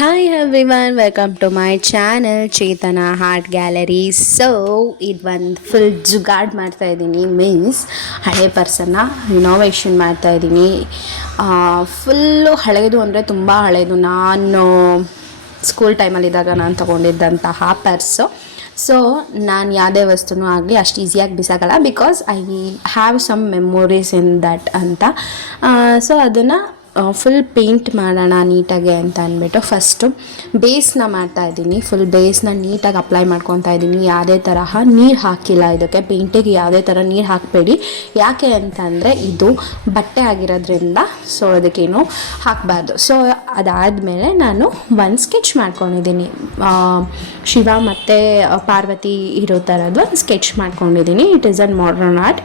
Hi everyone, welcome to my channel Chetana art gallery. So ಇದು ಒಂದು full jugaad ಮಾಡ್ತಾಯಿದ್ದೀನಿ, means ಹಳೆ ಪರ್ಸನ್ನ ರಿನೋವೇಷನ್ ಮಾಡ್ತಾಯಿದ್ದೀನಿ. ಫುಲ್ಲು ಹಳೆಯದು ಅಂದರೆ ತುಂಬ ಹಳೆಯದು. ನಾನು ಸ್ಕೂಲ್ ಟೈಮಲ್ಲಿದ್ದಾಗ ನಾನು ತೊಗೊಂಡಿದ್ದಂತಹ ಪರ್ಸು. ಸೊ ನಾನು ಯಾವುದೇ ವಸ್ತುನೂ ಆಗಲಿ ಅಷ್ಟು ಈಸಿಯಾಗಿ ಬಿಸಾಕಲ್ಲ, because I have some memories in that ಅಂತ. ಸೊ ಅದನ್ನು ಫುಲ್ ಪೇಂಟ್ ಮಾಡೋಣ ನೀಟಾಗೆ ಅಂತ ಅಂದ್ಬಿಟ್ಟು ಫಸ್ಟು ಬೇಸ್ನ ಮಾಡ್ತಾಯಿದ್ದೀನಿ. ಫುಲ್ ಬೇಸ್ನ ನೀಟಾಗಿ ಅಪ್ಲೈ ಮಾಡ್ಕೊತಾ ಇದ್ದೀನಿ. ಯಾವುದೇ ತರಹ ನೀರು ಹಾಕಿಲ್ಲ ಇದಕ್ಕೆ. ಪೇಂಟಿಗೆ ಯಾವುದೇ ಥರ ನೀರು ಹಾಕಬೇಡಿ. ಯಾಕೆ ಅಂತಂದರೆ ಇದು ಬಟ್ಟೆ ಆಗಿರೋದ್ರಿಂದ ಸೊ ಅದಕ್ಕೇನು ಹಾಕಬಾರ್ದು. ಸೊ ಅದಾದಮೇಲೆ ನಾನು ಒಂದು ಸ್ಕೆಚ್ ಮಾಡ್ಕೊಂಡಿದ್ದೀನಿ. ಶಿವ ಮತ್ತು ಪಾರ್ವತಿ ಇರೋ ಥರದ್ದು ಒಂದು ಸ್ಕೆಚ್ ಮಾಡ್ಕೊಂಡಿದ್ದೀನಿ. It is an modern art.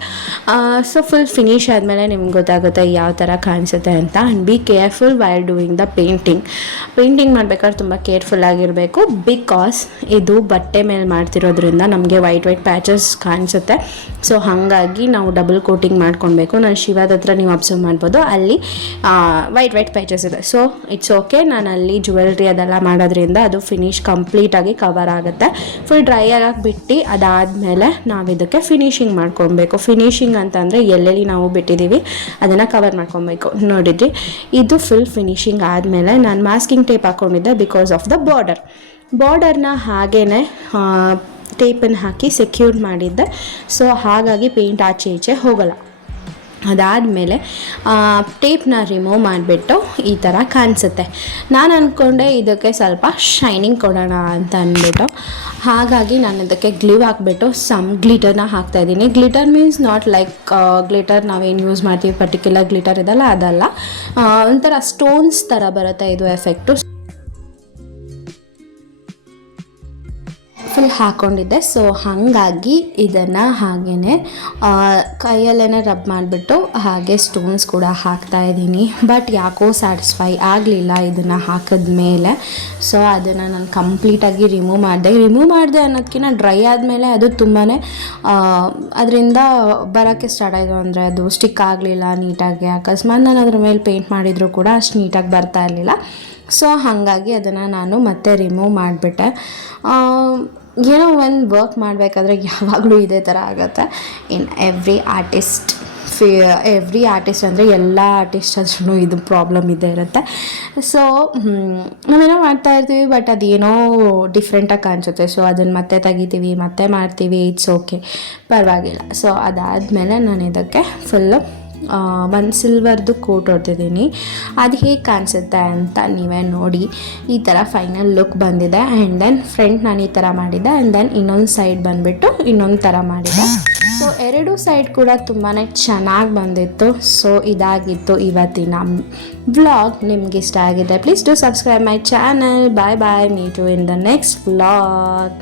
So full finish ಆದಮೇಲೆ ನಿಮ್ಗೆ ಗೊತ್ತಾಗುತ್ತೆ ಯಾವ ಥರ ಕಾಣಿಸುತ್ತೆ ಅಂತ. And be careful while doing the painting ಮಾಡಬೇಕಾದ್ರೆ ತುಂಬ ಕೇರ್ಫುಲ್ ಆಗಿರಬೇಕು, ಬಿಕಾಸ್ ಇದು ಬಟ್ಟೆ ಮೇಲೆ ಮಾಡ್ತಿರೋದ್ರಿಂದ ನಮಗೆ ವೈಟ್ ಪ್ಯಾಚಸ್ ಕಾಣಿಸುತ್ತೆ. ಸೊ ಹಾಗಾಗಿ ನಾವು ಡಬಲ್ ಕೋಟಿಂಗ್ ಮಾಡ್ಕೊಳ್ಬೇಕು. ನಾನು ಶಿವದ ಹತ್ರ ನೀವು ಅಬ್ಸರ್ವ್ ಮಾಡ್ಬೋದು, ಅಲ್ಲಿ ವೈಟ್ ಪ್ಯಾಚಸ್ ಇದೆ. So it's okay. ನಾನು ಅಲ್ಲಿ ಜ್ಯುವೆಲ್ರಿ ಅದೆಲ್ಲ ಮಾಡೋದ್ರಿಂದ ಅದು ಫಿನಿಶ್ ಕಂಪ್ಲೀಟಾಗಿ ಕವರ್ ಆಗುತ್ತೆ. ಫುಲ್ ಡ್ರೈ ಆಗಿ ಬಿಟ್ಟು ಅದಾದಮೇಲೆ ನಾವು ಇದಕ್ಕೆ ಫಿನಿಶಿಂಗ್ ಮಾಡ್ಕೊಬೇಕು. ಫಿನಿಶಿಂಗ್ ಅಂತಂದರೆ ಎಲ್ಲೆಲ್ಲಿ ನಾವು ಬಿಟ್ಟಿದ್ದೀವಿ ಅದನ್ನು ಕವರ್ ಮಾಡ್ಕೊಬೇಕು. ನೋಡಿದ್ರಿ, ಇದು ಫುಲ್ ಫಿನಿಶಿಂಗ್ ಆದಮೇಲೆ ನಾನು ಮಾಸ್ಕಿಂಗ್ ಟೇಪ್ ಹಾಕ್ಕೊಂಡಿದ್ದೆ ಬಿಕಾಸ್ ಆಫ್ ದ ಬಾರ್ಡರ್ನ ಹಾಗೇ ಟೇಪನ್ನು ಹಾಕಿ ಸೆಕ್ಯೂರ್ ಮಾಡಿದ್ದೆ. ಸೊ ಹಾಗಾಗಿ ಪೇಂಟ್ ಆಚೆ ಈಚೆ ಹೋಗಲ್ಲ. ಅದಾದಮೇಲೆ ಟೇಪ್ನ ರಿಮೂವ್ ಮಾಡಿಬಿಟ್ಟು ಈ ಥರ ಕಾಣಿಸುತ್ತೆ. ನಾನು ಅಂದ್ಕೊಂಡೆ ಇದಕ್ಕೆ ಸ್ವಲ್ಪ ಶೈನಿಂಗ್ ಕೊಡೋಣ ಅಂತ ಅಂದ್ಬಿಟ್ಟು, ಹಾಗಾಗಿ ನಾನು ಇದಕ್ಕೆ ಗ್ಲೂ ಹಾಕ್ಬಿಟ್ಟು ಸಮ್ ಗ್ಲಿಟರ್ನ ಹಾಕ್ತಾಯಿದ್ದೀನಿ. Glitter means not like glitter ನಾವೇನು ಯೂಸ್ ಮಾಡ್ತೀವಿ ಪರ್ಟಿಕ್ಯುಲರ್ ಗ್ಲಿಟರ್ ಇದಲ್ಲ, ಅದಲ್ಲ. ಒಂಥರ ಸ್ಟೋನ್ಸ್ ಥರ ಬರುತ್ತೆ ಇದು ಎಫೆಕ್ಟು. ಫುಲ್ ಹಾಕ್ಕೊಂಡಿದ್ದೆ. ಸೊ ಹಾಗಾಗಿ ಇದನ್ನು ಹಾಗೇ ಕೈಯಲ್ಲೇ ರಬ್ ಮಾಡಿಬಿಟ್ಟು ಹಾಗೆ ಸ್ಟೋನ್ಸ್ ಕೂಡ ಹಾಕ್ತಾಯಿದ್ದೀನಿ. ಬಟ್ ಯಾಕೋ ಸ್ಯಾಟಿಸ್ಫೈ ಆಗಲಿಲ್ಲ ಇದನ್ನು ಹಾಕಿದ್ಮೇಲೆ. ಸೊ ಅದನ್ನು ನಾನು ಕಂಪ್ಲೀಟಾಗಿ ರಿಮೂವ್ ಮಾಡಿದೆ ಅನ್ನೋದಕ್ಕಿಂತ ಡ್ರೈ ಆದಮೇಲೆ ಅದು ತುಂಬಾ ಅದರಿಂದ ಬರೋಕ್ಕೆ ಸ್ಟಾರ್ಟ್ ಆಯಿತು. ಅಂದರೆ ಅದು ಸ್ಟಿಕ್ ಆಗಲಿಲ್ಲ ನೀಟಾಗಿ. ಅಕಸ್ಮಾತ್ ನಾನು ಅದ್ರ ಮೇಲೆ ಪೇಂಟ್ ಮಾಡಿದರೂ ಕೂಡ ಅಷ್ಟು ನೀಟಾಗಿ ಬರ್ತಾ ಇರಲಿಲ್ಲ. ಸೊ ಹಾಗಾಗಿ ಅದನ್ನು ನಾನು ಮತ್ತೆ ರಿಮೂವ್ ಮಾಡಿಬಿಟ್ಟೆ. ಏನೋ ಒಂದು ವರ್ಕ್ ಮಾಡಬೇಕಾದ್ರೆ ಯಾವಾಗಲೂ ಇದೇ ಥರ ಆಗುತ್ತೆ ಇನ್ ಎವ್ರಿ ಆರ್ಟಿಸ್ಟ್ ಅಂದರೆ ಎಲ್ಲ ಆರ್ಟಿಸ್ಟ್ ಹತ್ರನೂ ಇದು ಪ್ರಾಬ್ಲಮ್ ಇದ್ದೇ ಇರುತ್ತೆ. ಸೊ ನಾವೇನೋ ಮಾಡ್ತಾಯಿರ್ತೀವಿ, ಬಟ್ ಅದೇನೋ ಡಿಫ್ರೆಂಟಾಗಿ ಕಾಣಿಸುತ್ತೆ. ಸೊ ಅದನ್ನು ಮತ್ತೆ ತೆಗಿತೀವಿ, ಮತ್ತೆ ಮಾಡ್ತೀವಿ, ಇಟ್ಸ್ ಓಕೆ, ಪರವಾಗಿಲ್ಲ. ಸೊ ಅದಾದಮೇಲೆ ನಾನು ಇದಕ್ಕೆ ಫುಲ್ಲು ಒಂದು ಸಿಲ್ವರ್ದು ಕೋಟ್ ಹೊಡ್ತಿದ್ದೀನಿ. ಅದು ಹೇಗೆ ಕಾಣಿಸುತ್ತೆ ಅಂತ ನೀವೇ ನೋಡಿ. ಈ ಥರ ಫೈನಲ್ ಲುಕ್ ಬಂದಿದೆ. ಆ್ಯಂಡ್ ದೆನ್ ಫ್ರಂಟ್ ನಾನು ಈ ಥರ ಮಾಡಿದ್ದೆ. ಆ್ಯಂಡ್ ದೆನ್ ಇನ್ನೊಂದು ಸೈಡ್ ಬಂದುಬಿಟ್ಟು ಇನ್ನೊಂದು ಥರ ಮಾಡಿದೆ. ಸೊ ಎರಡೂ ಸೈಡ್ ಕೂಡ ತುಂಬಾ ಚೆನ್ನಾಗಿ ಬಂದಿತ್ತು. ಸೊ ಇದಾಗಿತ್ತು ಇವತ್ತಿನ ವ್ಲಾಗ್. ನಿಮ್ಗೆ ಇಷ್ಟ ಆಗಿದೆ, please do subscribe my channel. Bye meet you in the next vlog.